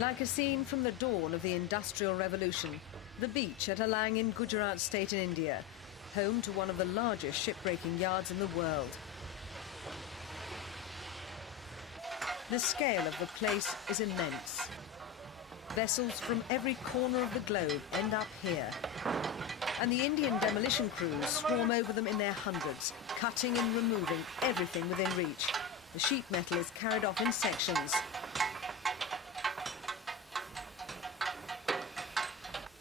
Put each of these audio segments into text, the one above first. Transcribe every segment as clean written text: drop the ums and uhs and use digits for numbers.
Like a scene from the dawn of the Industrial Revolution, the beach at Alanga in Gujarat state in India, home to one of the largest shipbreaking yards in the world. The scale of the place is immense. Vessels from every corner of the globe end up here. And the Indian demolition crews swarm over them in their hundreds, cutting and removing everything within reach. The sheet metal is carried off in sections.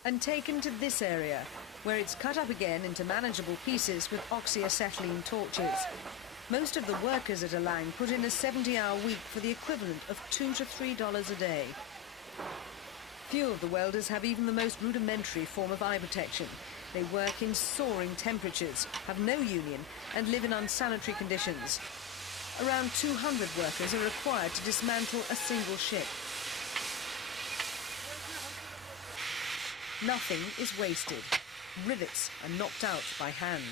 And taken to this area, where it's cut up again into manageable pieces with oxyacetylene torches. Most of the workers at Alanga put in a 70-hour week for the equivalent of $2 to $3 a day. Few of the welders have even the most rudimentary form of eye protection. They work in soaring temperatures, have no union, and live in unsanitary conditions. Around 200 workers are required to dismantle a single ship. Nothing is wasted. Rivets are knocked out by hand.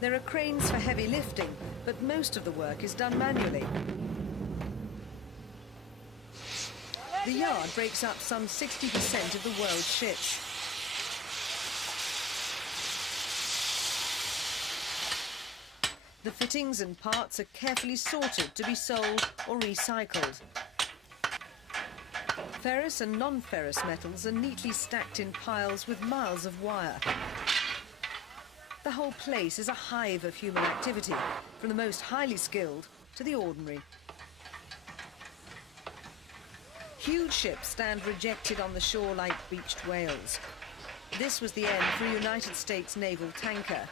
There are cranes for heavy lifting, but most of the work is done manually. The yard breaks up some 60% of the world's ships. The fittings and parts are carefully sorted to be sold or recycled. Ferrous and non-ferrous metals are neatly stacked in piles with miles of wire. The whole place is a hive of human activity, from the most highly skilled to the ordinary. Huge ships stand rejected on the shore like beached whales. This was the end for a United States naval tanker.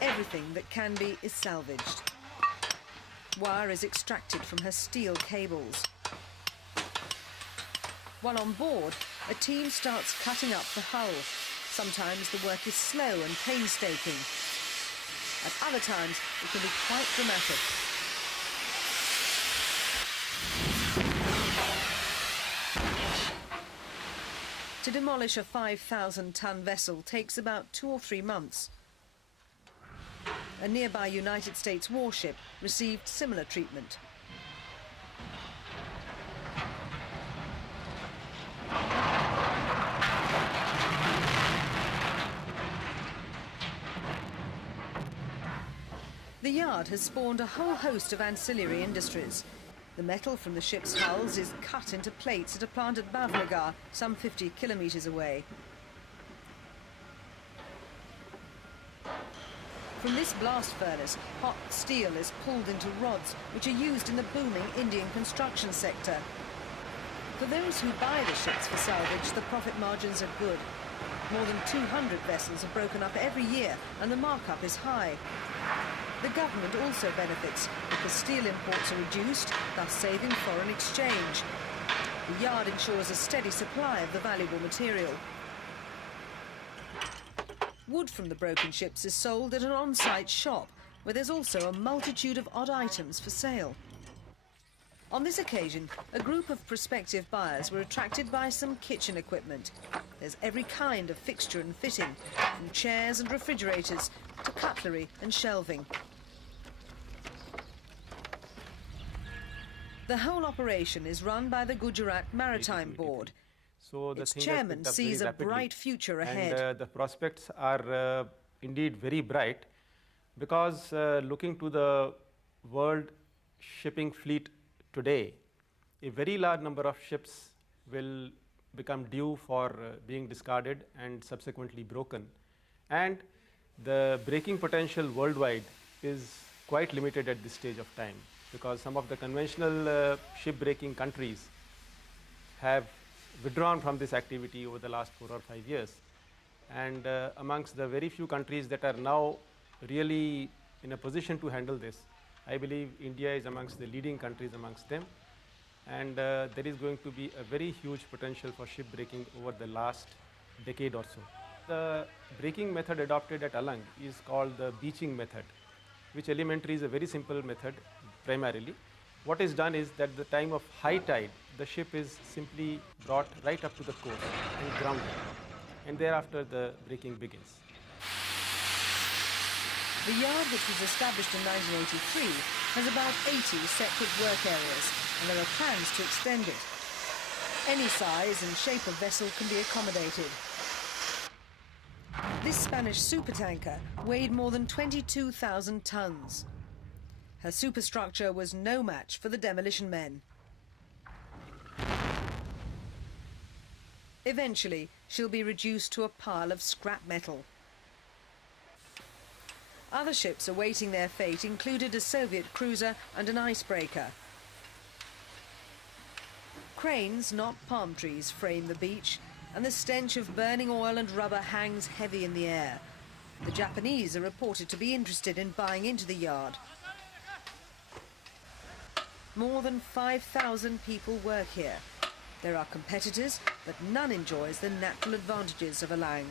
Everything that can be is salvaged. Wire is extracted from her steel cables. While on board, a team starts cutting up the hull. Sometimes the work is slow and painstaking. At other times, it can be quite dramatic. To demolish a 5,000-ton vessel takes about 2 or 3 months. A nearby United States warship received similar treatment. The yard has spawned a whole host of ancillary industries. The metal from the ship's hulls is cut into plates at a plant at Bhavnagar, some 50 kilometres away. From this blast furnace, hot steel is pulled into rods, which are used in the booming Indian construction sector. For those who buy the ships for salvage, the profit margins are good. More than 200 vessels are broken up every year, and the markup is high. The government also benefits because steel imports are reduced, thus saving foreign exchange. The yard ensures a steady supply of the valuable material. Wood from the broken ships is sold at an on-site shop, where there's also a multitude of odd items for sale. On this occasion, a group of prospective buyers were attracted by some kitchen equipment. There's every kind of fixture and fitting, from chairs and refrigerators to cutlery and shelving. The whole operation is run by the Gujarat Maritime Board. So its chairman sees a bright future ahead. And the prospects are indeed very bright, because looking to the world shipping fleet today, a very large number of ships will become due for being discarded and subsequently broken. And the breaking potential worldwide is quite limited at this stage of time, because some of the conventional ship-breaking countries have withdrawn from this activity over the last 4 or 5 years. And amongst the very few countries that are now really in a position to handle this, I believe India is amongst the leading countries amongst them. And there is going to be a very huge potential for ship breaking over the last decade or so. The breaking method adopted at Alanga is called the beaching method, which elementary is a very simple method primarily. What is done is that at the time of high tide, the ship is simply brought right up to the coast and grounded, and thereafter the breaking begins. The yard, which was established in 1983, has about 80 separate work areas. and there are plans to extend it. Any size and shape of vessel can be accommodated. This Spanish supertanker weighed more than 22,000 tons. Her superstructure was no match for the demolition men. Eventually, she'll be reduced to a pile of scrap metal. Other ships awaiting their fate included a Soviet cruiser and an icebreaker. Cranes, not palm trees, frame the beach, and the stench of burning oil and rubber hangs heavy in the air. The Japanese are reported to be interested in buying into the yard. More than 5,000 people work here. There are competitors, but none enjoys the natural advantages of Alanga.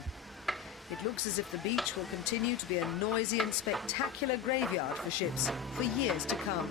It looks as if the beach will continue to be a noisy and spectacular graveyard for ships for years to come.